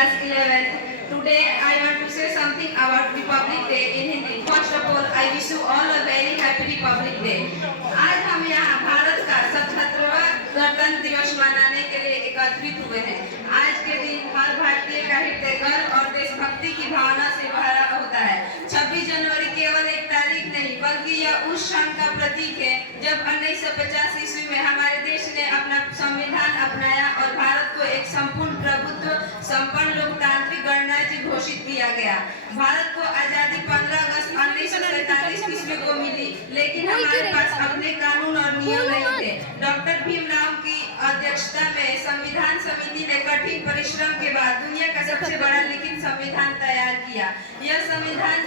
class 11th. Today I want to say something about Republic Day in Hindi. First of all, I wish you all a very happy Republic Day. आज हम यहाँ भारत का 77वां गणतंत्र दिवस मनाने के लिए एकत्रित हुए हैं। आज के दिन हर भारतीय का हृदय गर्व और देशभक्ति की भावना से भरा होता है। 26 जनवरी केवल एक तारीख नहीं, बल्कि यह उस क्षण का प्रतीक है जब 1950 ईस्वी में हमारे देश ने अपना संविधान अपनाया और भारत को एक संपूर्ण प्रभुत्व संपन्न लोकतांत्रिक गणराज्य घोषित किया गया। भारत को आजादी 15 अगस्त 1947 ईस्वी को मिली, लेकिन हमारे पास अपने कानून और नियम नहीं थे। डॉक्टर भीमराव की अध्यक्षता में संविधान समिति ने कठिन परिश्रम के बाद दुनिया का सबसे बड़ा लिखित संविधान तैयार किया। यह संविधान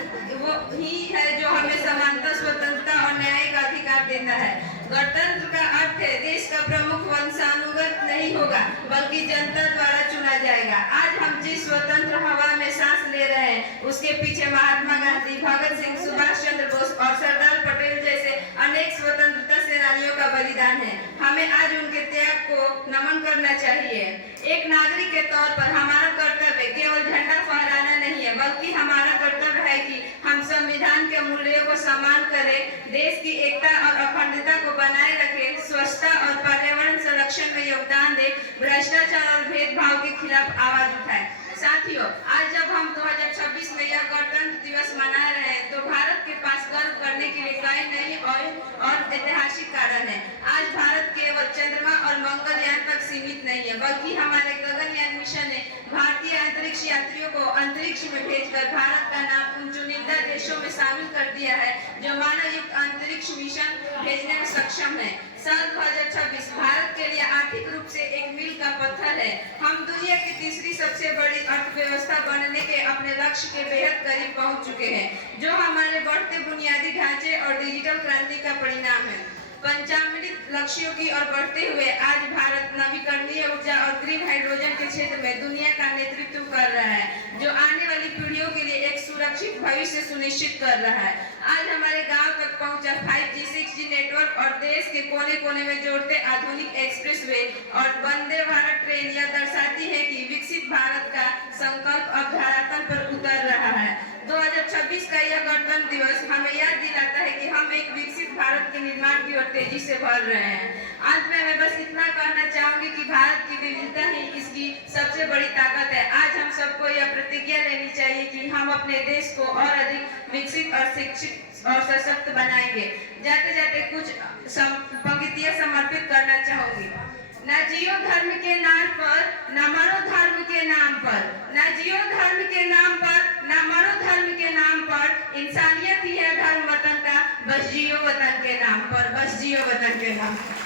वो ही है जो हमें समानता, स्वतंत्रता और न्याय का अधिकार देता है। गणतंत्र का अर्थ है देश का प्रमुख वंशानुगत नहीं होगा, बल्कि जनता द्वारा चुना जाएगा। आज हम जिस स्वतंत्र हवा में सांस ले रहे हैं, उसके पीछे महात्मा गांधी, भगत सिंह, सुभाष चंद्र बोस और सरदार पटेल जैसे अनेक स्वतंत्रता सेनानियों का बलिदान है। हमें आज उनके त्याग को नमन करना चाहिए। एक नागरिक के तौर पर हमारा कर्तव्य केवल झंडा फहराना नहीं है, बल्कि हमारा कर्तव्य है कि हम संविधान के मूल्यों को सम्मान करें, देश की एकता और अखंडता को बनाए रखें, स्वच्छता और पर्यावरण संरक्षण में योगदान दें, भ्रष्टाचार और भेदभाव के खिलाफ आवाज उठाएं। साथियों, आज जब हम 2026 में यह गणतंत्र दिवस मना रहे हैं, तो भारत के पास गर्व करने के लिए कई नई और ऐतिहासिक कारण है। आज भारत केवल चंद्रमा और मंगलयान तक सीमित नहीं है, बल्कि हमारे गगनयान मिशन ने भारतीय अंतरिक्ष यात्रियों को अंतरिक्ष में भेजकर भारत का नाम उन चुनिंदा देशों में शामिल कर दिया है जो मानव युक्त अंतरिक्ष मिशन भेजने में सक्षम है। साल 2026 भारत के लिए आर्थिक रूप से एक मील का पत्थर है। हम दुनिया की तीसरी सबसे बड़ी अर्थव्यवस्था बनने के अपने लक्ष्य के बेहद करीब पहुंच चुके हैं, जो हमारे बढ़ते बुनियादी ढांचे और डिजिटल क्रांति का परिणाम है। पंचामृत लक्ष्यों की ओर बढ़ते हुए आज भारत नवीकरणीय ऊर्जा और ग्रीन हाइड्रोजन के क्षेत्र में दुनिया का नेतृत्व कर रहा है, जो आने वाली पीढ़ियों के लिए एक सुरक्षित भविष्य सुनिश्चित कर रहा है। आज हमारे गांव तक पहुंचा 5G 6G नेटवर्क और देश के कोने कोने में जोड़ते आधुनिक एक्सप्रेसवे और वंदे भारत ट्रेन यह दर्शाती है कि विकसित भारत का संकल्प अब धरातल पर उतर रहा है। 2026 का यह गणतंत्र दिवस हमें याद दिलाता है कि हम एक विकसित भारत के निर्माण की ओर तेजी से बढ़ रहे हैं। अंत में मैं बस इतना कहना चाहूंगी कि भारत की विविधता ही इसकी सबसे बड़ी ताकत है। आज हम सबको यह प्रतिज्ञा लेनी चाहिए कि हम अपने देश को और अधिक विकसित और शिक्षित और सशक्त बनाएंगे। जाते जाते कुछ पंक्तियां समर्पित करना चाहूंगी। न जियो धर्म के नाम पर, न मरो धर्म के नाम पर, न जियो धर्म के नाम पर, न मरो धर्म के नाम पर, इंसानियत ही है धर्म वतन का, बस जियो वतन के नाम पर, बस जियो वतन के नाम पर।